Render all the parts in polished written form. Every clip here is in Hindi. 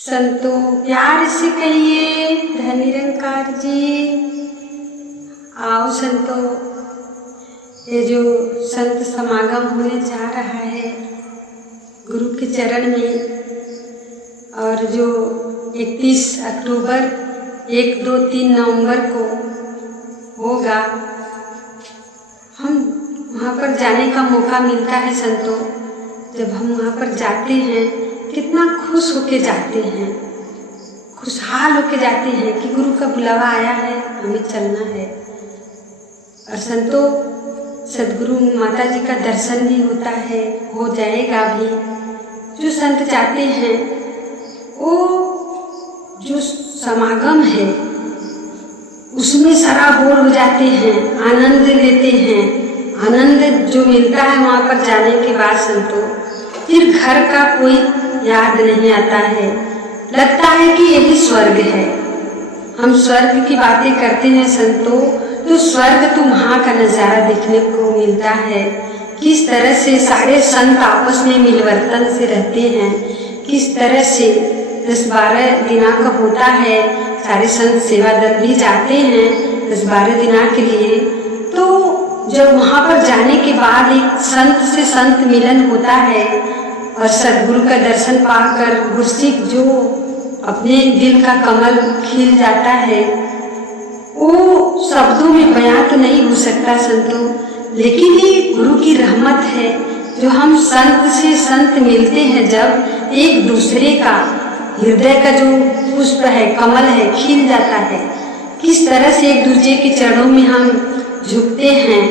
संतो प्यार से कहिए धन निरंकार जी। आओ संतो, ये जो संत समागम होने जा रहा है गुरु के चरण में, और जो 31 अक्टूबर 1, 2, 3 नवंबर को होगा, हम वहाँ पर जाने का मौका मिलता है संतो। जब हम वहाँ पर जाते हैं कितना खुश होके जाते हैं, खुशहाल होके जाते हैं कि गुरु का बुलावा आया है, हमें चलना है। और संतो, सदगुरु माता जी का दर्शन भी होता है, हो जाएगा भी। जो संत जाते हैं वो जो समागम है उसमें सराबोर हो जाते हैं, आनंद लेते हैं। आनंद जो मिलता है वहाँ पर जाने के बाद संतो, फिर घर का कोई याद नहीं आता है। लगता है कि यही स्वर्ग है। हम स्वर्ग की बातें करते हैं संतो, तो स्वर्ग तो वहाँ का नज़ारा देखने को मिलता है। किस तरह से सारे संत आपस में मिलवर्तन से रहते हैं, किस तरह से 10-12 दिना का होता है। सारे संत सेवा दल भी जाते हैं 10-12 दिना के लिए। तो जब वहाँ पर जाने के बाद एक संत से संत मिलन होता है और सदगुरु का दर्शन पाकर गुरसिक जो अपने दिल का कमल खिल जाता है, वो शब्दों में बयां तो नहीं हो सकता संतों। लेकिन ये गुरु की रहमत है जो हम संत से संत मिलते हैं, जब एक दूसरे का हृदय का जो पुष्प है, कमल है, खिल जाता है। किस तरह से एक दूसरे के चरणों में हम झुकते हैं,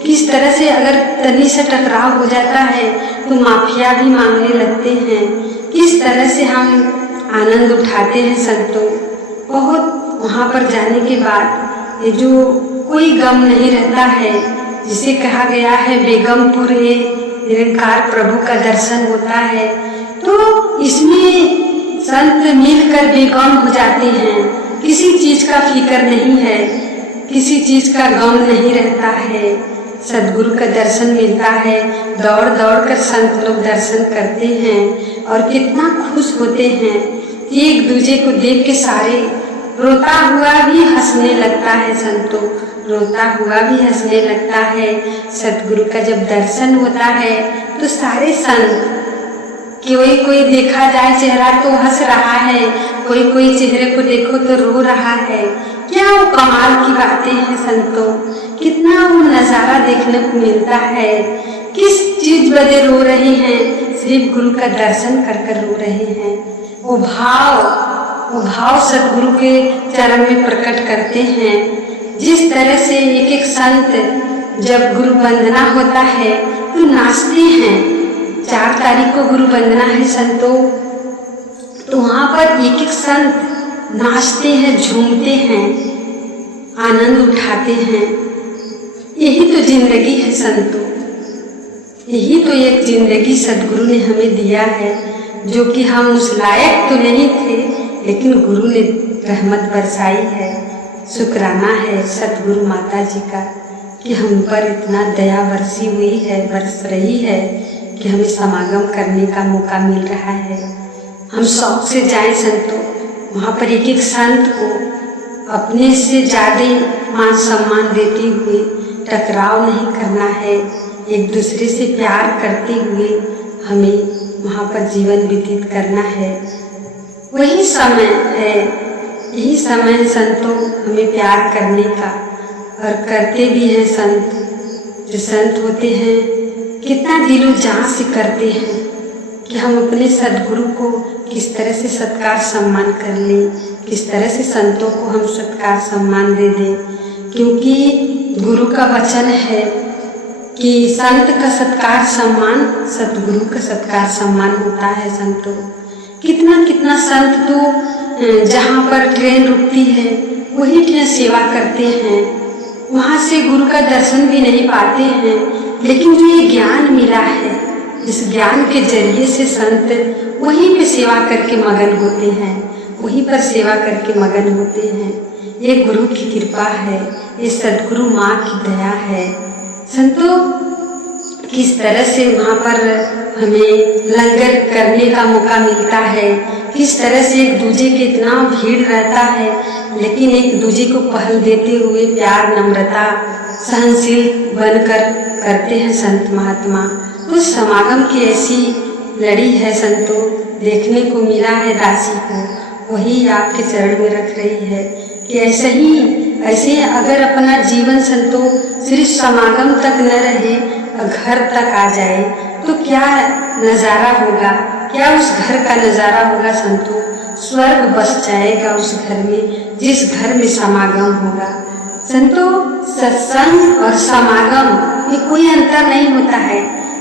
किस तरह से अगर तनी से टकराव हो जाता है तो माफिया भी मांगने लगते हैं। किस तरह से हम आनंद उठाते हैं संतों। बहुत वहाँ पर जाने के बाद ये जो कोई गम नहीं रहता है, जिसे कहा गया है बेगमपुर ये निरंकार प्रभु का दर्शन होता है। तो इसमें संत मिलकर बेगम हो जाते हैं, किसी चीज़ का फिक्र नहीं है, किसी चीज़ का गम नहीं रहता है। सदगुरु का दर्शन मिलता है, दौड़ दौड़ कर संत लोग दर्शन करते हैं और कितना खुश होते हैं। एक दूसरे को देख के सारे रोता हुआ भी हंसने लगता है संतों, रोता हुआ भी हंसने लगता है। सदगुरु का जब दर्शन होता है तो सारे संत, कोई देखा जाए चेहरा तो हंस रहा है, कोई चेहरे को देखो तो रो रहा है। क्या वो कमाल की बातें हैं संतों, कितना वो नज़ारा देखने को मिलता है। किस चीज़ बदे रो रहे हैं, सिर्फ गुरु का दर्शन कर कर रो रहे हैं। वो भाव सदगुरु के चरण में प्रकट करते हैं। जिस तरह से एक संत जब गुरु वंदना होता है तो नाचते हैं। 4 तारीख को गुरु वंदना है संतों, तो वहाँ पर एक संत नाचते हैं, झूमते हैं, आनंद उठाते हैं। यही तो जिंदगी है संतों, यही तो एक जिंदगी सदगुरु ने हमें दिया है, जो कि हम उस लायक तो नहीं थे, लेकिन गुरु ने रहमत बरसाई है। शुक्राना है सतगुरु माता जी का कि हम पर इतना दया बरसी हुई है, बरस रही है कि हमें समागम करने का मौका मिल रहा है। हम शौक से जाएं संतों, वहाँ पर एक संत को अपने से ज़्यादा मान सम्मान देते हुए टकराव नहीं करना है, एक दूसरे से प्यार करते हुए हमें वहाँ पर जीवन व्यतीत करना है। वही समय है, यही समय संतों हमें प्यार करने का, और करते भी हैं संत। जो संत होते हैं कितना दिलो जान से करते हैं कि हम अपने सदगुरु को किस तरह से सत्कार सम्मान कर लें, किस तरह से संतों को हम सत्कार सम्मान दे दें। क्योंकि गुरु का वचन है कि संत का सत्कार सम्मान सतगुरु का सत्कार सम्मान होता है संतों। कितना संत तो जहाँ पर ट्रेन रुकती है वही ट्रेन सेवा करते हैं, वहाँ से गुरु का दर्शन भी नहीं पाते हैं, लेकिन जो ये ज्ञान मिला है, इस ज्ञान के जरिए से संत वहीं पे सेवा करके मगन होते हैं, वहीं पर सेवा करके मगन होते हैं। ये गुरु की कृपा है, ये सदगुरु माँ की दया है संतों। किस तरह से वहाँ पर हमें लंगर करने का मौका मिलता है, किस तरह से एक दूजे के इतना भीड़ रहता है, लेकिन एक दूजे को पहल देते हुए प्यार, नम्रता, सहनशील बनकर करते हैं संत महात्मा। तो समागम की ऐसी लड़ी है संतों, देखने को मिला है दासी को, वही आपके चरण में रख रही है कि ऐसे अगर अपना जीवन संतों सिर्फ समागम तक न रहे, घर तक आ जाए तो क्या नज़ारा होगा, क्या उस घर का नज़ारा होगा संतों। स्वर्ग बस जाएगा उस घर में जिस घर में समागम होगा। संतों, सत्संग और समागम में कोई अंतर नहीं होता है,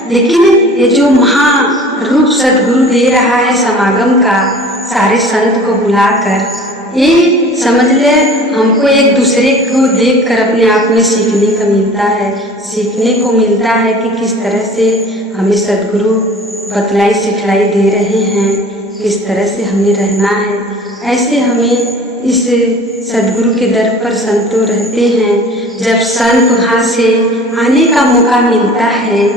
लेकिन ये जो महारूप सदगुरु दे रहा है समागम का, सारे संत को बुलाकर, ये समझ ले हमको एक दूसरे को देखकर अपने आप में सीखने को मिलता है कि किस तरह से हमें सदगुरु बतलाई सिखलाई दे रहे हैं, किस तरह से हमें रहना है। ऐसे हमें इस सदगुरु के दर पर संतों रहते हैं। जब संत वहाँ से आने का मौका मिलता है,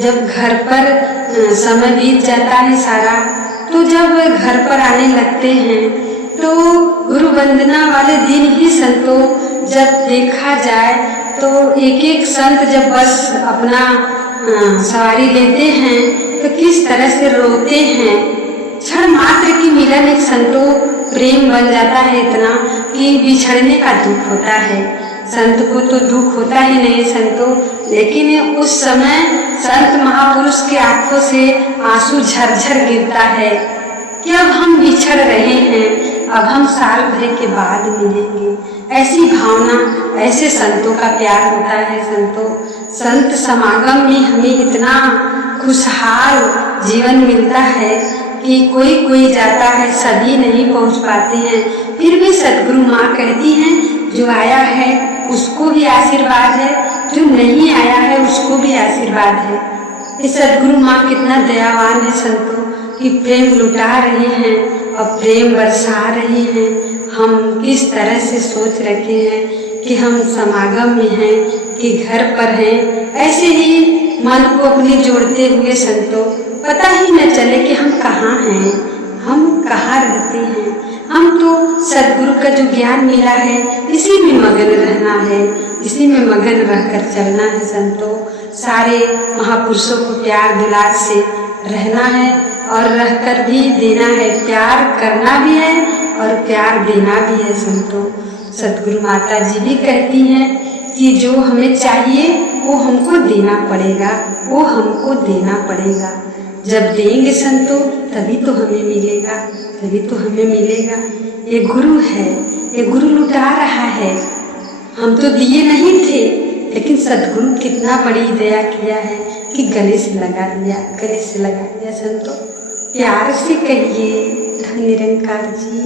जब घर पर समय बीत जाता है सारा, तो जब घर पर आने लगते हैं तो गुरु वंदना वाले दिन ही संतों जब देखा जाए तो एक एक संत जब बस अपना सवारी लेते हैं तो किस तरह से रोते हैं। क्षण मात्र की मिलन एक संतों प्रेम बन जाता है इतना कि बिछड़ने का दुख होता है। संत को तो दुख होता ही नहीं संतों, लेकिन उस समय संत महापुरुष के आंखों से आंसू झरझर गिरता है कि अब हम बिछड़ रहे हैं, अब हम साल भर के बाद मिलेंगे। ऐसी भावना, ऐसे संतों का प्यार होता है संतों। संत समागम में हमें इतना खुशहाल जीवन मिलता है कि कोई जाता है, सभी नहीं पहुंच पाते हैं, फिर भी सदगुरु माँ कहती हैं जो आया है उसको भी आशीर्वाद है, जो नहीं आया है उसको भी आशीर्वाद है। ये सदगुरु माँ कितना दयावान है संतों कि प्रेम लुटा रहे हैं और प्रेम बरसा रहे हैं। हम किस तरह से सोच रखे हैं कि हम समागम में हैं कि घर पर हैं, ऐसे ही मन को अपने जोड़ते हुए संतों पता ही न चले कि हम कहाँ हैं, हम कहाँ रहते हैं। हम तो सदगुरु का जो ज्ञान मिला है इसी में मगन रहना है, इसी में मगन रहकर चलना है संतों। सारे महापुरुषों को प्यार दुलार से रहना है और रहकर भी देना है, प्यार करना भी है और प्यार देना भी है संतों। सदगुरु माता जी भी कहती हैं कि जो हमें चाहिए वो हमको देना पड़ेगा, वो हमको देना पड़ेगा। जब देंगे संतों तभी तो हमें मिलेगा, तभी तो हमें मिलेगा। ये गुरु है, ये गुरु लुटा रहा है। हम तो दिए नहीं थे, लेकिन सदगुरु कितना बड़ी दया किया है कि गले से लगा दिया संतों। प्यार से कहिए धन निरंकार जी।